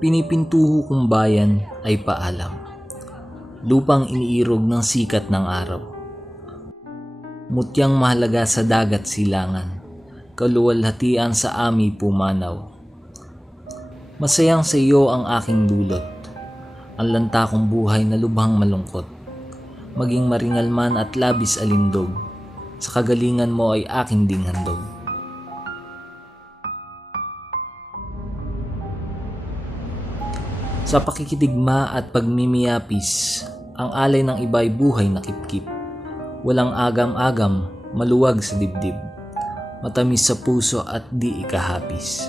Pinipintuho kong bayan ay paalam, lupang iniirog ng sikat ng araw. Mutyang mahalaga sa dagat silangan, kaluwalhatian sa ami pumanaw. Masayang sa iyo ang aking dulot, ang lanta kong buhay na lubhang malungkot. Maging maringal man at labis alindog, sa kagalingan mo ay aking ding handog. Sa pakikitigma at pagmimiyapis, ang alay ng iba ay buhay na kipkip. Walang agam-agam, maluwag sa dibdib, matamis sa puso at di ikahapis.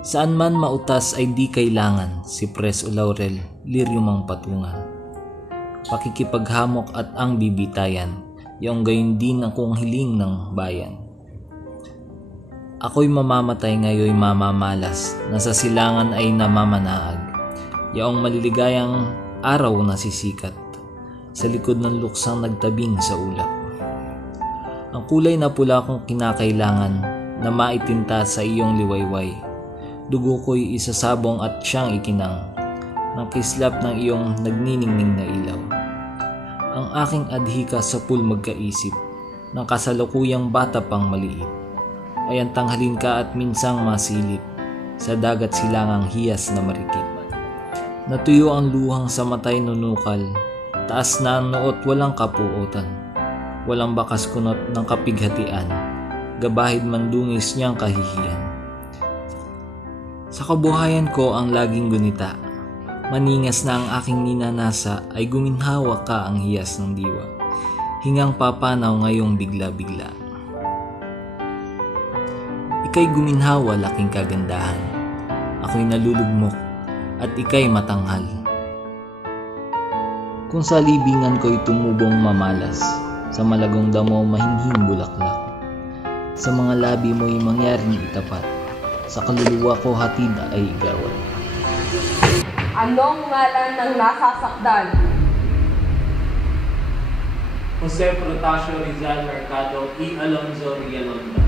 Saan man mautas ay di kailangan, sipres o laurel, liryum ang patungan. Pakikipaghamok at ang bibitayan, yung gayon din ang kung hiling ng bayan. Ako'y mamamatay ngayoy mamamalas, nasa silangan ay namamanaag. Yaong maliligayang araw na sisikat, sa likod ng luksang nagtabing sa ulap. Ang kulay na pula kong kinakailangan, na maitinta sa iyong liwayway. Dugo ko'y isasabong at siyang ikinang, ng kislap ng iyong nagniningning na ilaw. Ang aking adhika sa pool magkaisip, ng kasalukuyang bata pang maliit, ay ang tanghalin ka at minsang masilip, sa dagat silangang hiyas na marikit. Natuyo ang luhang sa matay nunukal, taas na ang noot walang kapuotan, walang bakas kunot ng kapighatian, gabahid mandungis niyang kahihiyan. Sa kabuhayan ko ang laging gunita, maningas na ang aking ninanasa ay guminhawa ka ang hiyas ng diwa, hingang papanaw ngayong bigla-bigla. Ika'y guminhawa laking kagandahan, ako'y nalulugmok at ika'y matanghal. Kung sa libingan ko'y tumubong mamalas, sa malagong damo mahinhing bulaklak, sa mga labi mo'y mangyaring itapat, sa kaluluwa ko hatid ay igawad. Anong ngalan ng nasasakdan? Jose Protasio Rizal Mercado E. Alonzo Rialonda.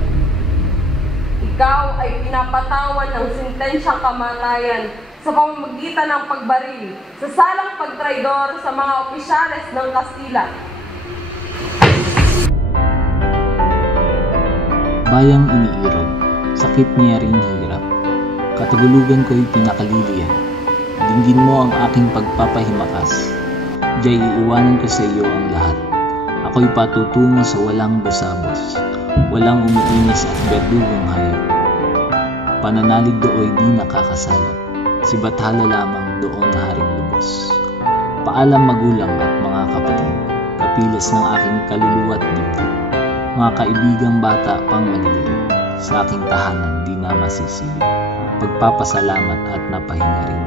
Ikaw ay pinapatawan ng sentensyang kamatayan sa pamamagitan ng pagbaril sa salang pagtraidor sa mga opisyales ng Kastila. Bayang iniirog, sakit niya rin hirap, katagulugan ko'y pinakaliliyan. Dinggin mo ang aking pagpapahimakas, diya'y iiwanan ko sa iyo ang lahat. Ako'y patutungo sa walang basabos, walang umiinis at berdugong hayop. Pananalig dooy di nakakasalot, si Bathala lamang doon haring lubos. Paalam magulang at mga kapatid, kapilas ng aking kaluluwa't dibdib. Mga kaibigang bata pang maliliit, sa aking tahanan di na masisilip. Pagpapasalamat at napahinga rin.